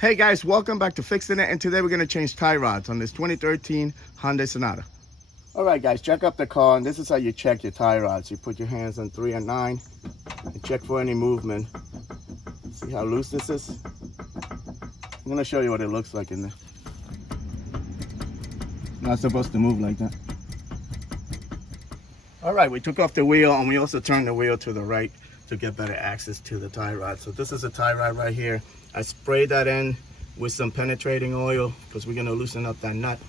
Hey guys, welcome back to Fixin It, and today we're going to change tie rods on this 2013 Hyundai Sonata. Alright guys, check up the car, and this is how you check your tie rods. You put your hands on 3 and 9 and check for any movement. See how loose this is? I'm going to show you what it looks like in there. Not supposed to move like that. Alright, we took off the wheel and we also turned the wheel to the right to get better access to the tie rod. So this is a tie rod right here. I sprayed that in with some penetrating oil because we're going to loosen up that nut.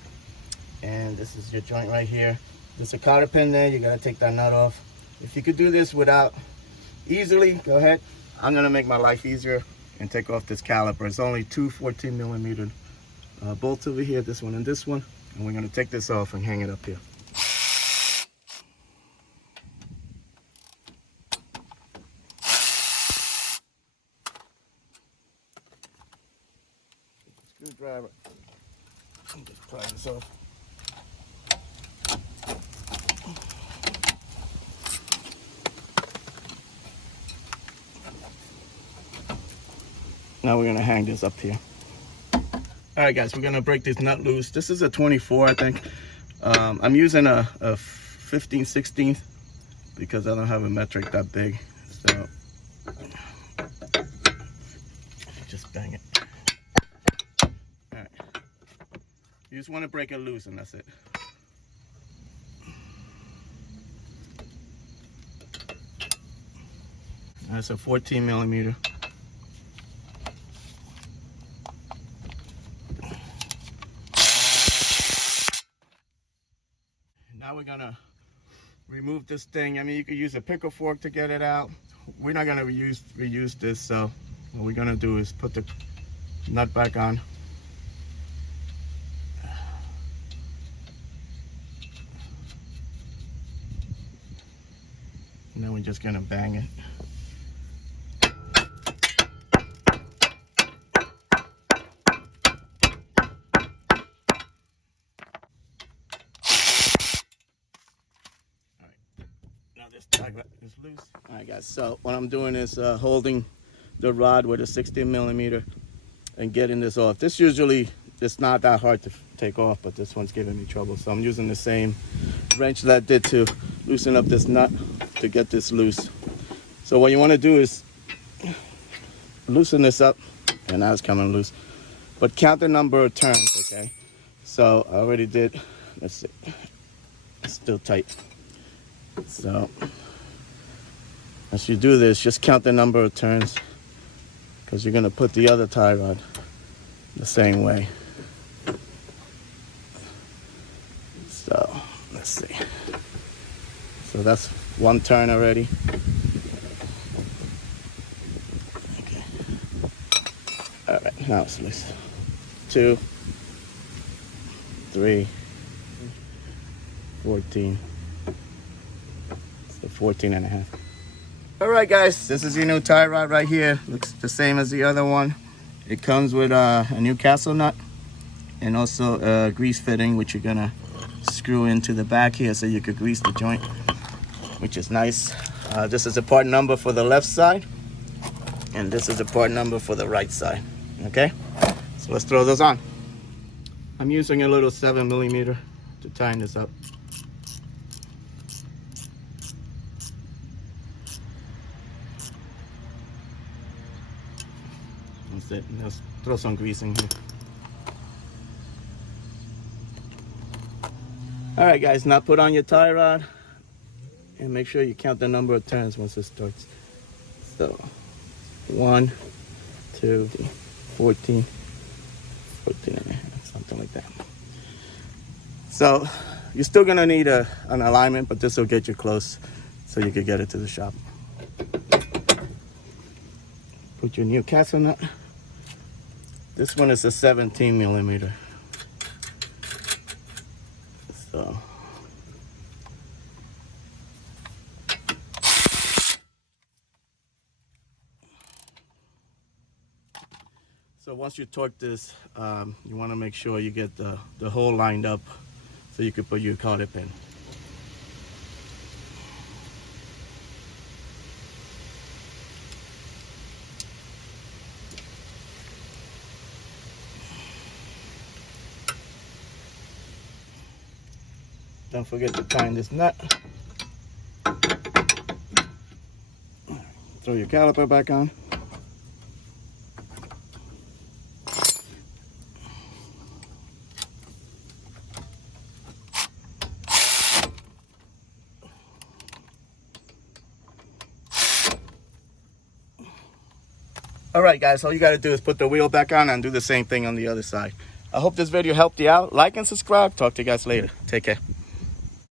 And this is your joint right here. There's a cotter pin there. You got to take that nut off. If you could do this without easily, go ahead. I'm going to make my life easier and take off this caliper. It's only two 14mm bolts over here, this one and this one. And we're going to take this off and hang it up here. Screwdriver. Just pry this off. Now we're gonna hang this up here. All right, guys, we're gonna break this nut loose. This is a 24, I think. I'm using a 15/16 because I don't have a metric that big. So just bang it. All right. You just want to break it loose, and that's it. That's a 14mm. Now we're gonna remove this thing. I mean, you could use a pickle fork to get it out. We're not gonna reuse this, so what we're gonna do is put the nut back on. And then we're just gonna bang it. This tag is loose. All right, guys, so what I'm doing is holding the rod with a 16mm and getting this off. This usually, it's not that hard to take off, but this one's giving me trouble. So I'm using the same wrench that I did to loosen up this nut to get this loose. So what you want to do is loosen this up, and now it's coming loose. But count the number of turns, okay? So I already did, let's see, it's still tight. So as you do this, just count the number of turns because you're going to put the other tie rod the same way. So let's see. So that's one turn already. Okay. All right, now it's loose. 2, 3, 14. 14.5. All right, guys, this is your new tie rod right here. Looks the same as the other one. It comes with a Newcastle nut and also a grease fitting, which you're gonna screw into the back here so you could grease the joint, which is nice. This is a part number for the left side, and this is a part number for the right side. Okay, so let's throw those on. I'm using a little 7mm to tighten this up. That's it. Let's throw some grease in here. All right, guys, now put on your tie rod and make sure you count the number of turns once it starts. So 1, 2, 14, 14.5, something like that. So you're still gonna need an alignment, but this will get you close so you can get it to the shop. Put your Newcastle nut. This one is a 17mm. So once you torque this, you want to make sure you get the hole lined up so you can put your cotter pin. Don't forget to tighten this nut. Throw your caliper back on. All right, guys, all you got to do is put the wheel back on and do the same thing on the other side. I hope this video helped you out. Like and subscribe. Talk to you guys later. Take care.